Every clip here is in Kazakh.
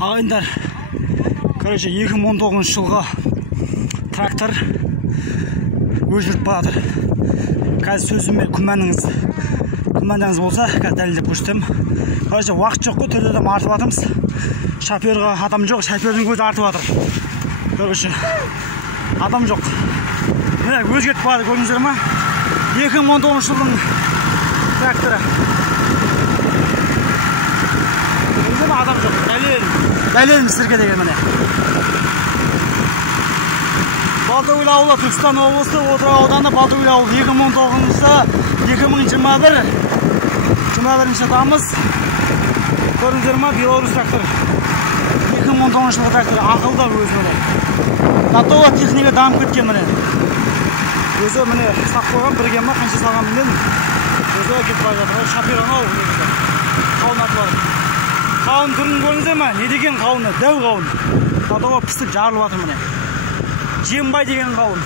Ағайындар, короче, 2019 жылғы трактор өшіріп бардыр. Қазір сөзіме күмәніңіз болса, қазір дәлелдеп көрсетемін. Короче, уақыт жоқ қой, төрден артып атымыз. Шоферға адам жоқ, шофердің көзі артып атыр. Короче, адам жоқ. Міне, өзгертіп барды, көрдіңіздер ме? 2019 жылдың тракторы. Adam жоқ. Дәлелім сіздерге деген міне. Балтагүл ауылы, Түркістан облысы, Отырар ауданы, Балтагүл ауылы, 2021 тамыз. Көрдіңіздер ме? Беларусь трактор. 2019 жылғы трактор, ақылды өзі міне. Татова техника дамып кеткен міне. Өзі міне сақ қойған, бірге ма, қанша салған білмедім. Өзі кетіп бара жатыр. Шофер анау негізі. Қауын атып жатыр. Қауын түрін көрдіңіздер ме? Не деген қауыны? Дәу қауын. Татова пісіп жарылып жатыр міне. Жембай деген қауын.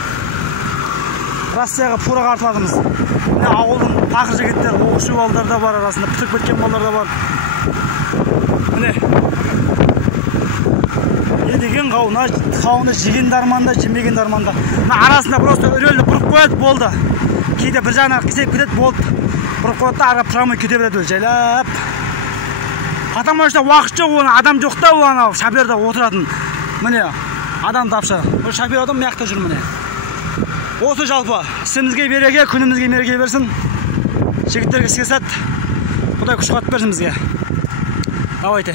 Россияға пураға артып жатырмыз. Міне ауылдың тақыр жігіттер, оқушы балдар да бар арасында, бітіріп кеткен балдар да бар. Міне. Не деген қауын? Қауынды жеген дарманда, жемеген дарманда. Арасында просто үрелді бұрып қояды, болды. Кейде бір жағына кесеп кетеді, болды. Бұрып қояды да, ара пұрамай кете береді, жайлап. Потому что уақыт жоқ, оны адам жоқ та, оны шоферда отыратын. Міне, адам тапшы. Шофер адам маяқта жүр міне. Осы жалпы, ісімізге береке, күнімізге мереке берсін. Жігіттерге іске сәт. Құдай күш қуат берсін бізге. Давайте.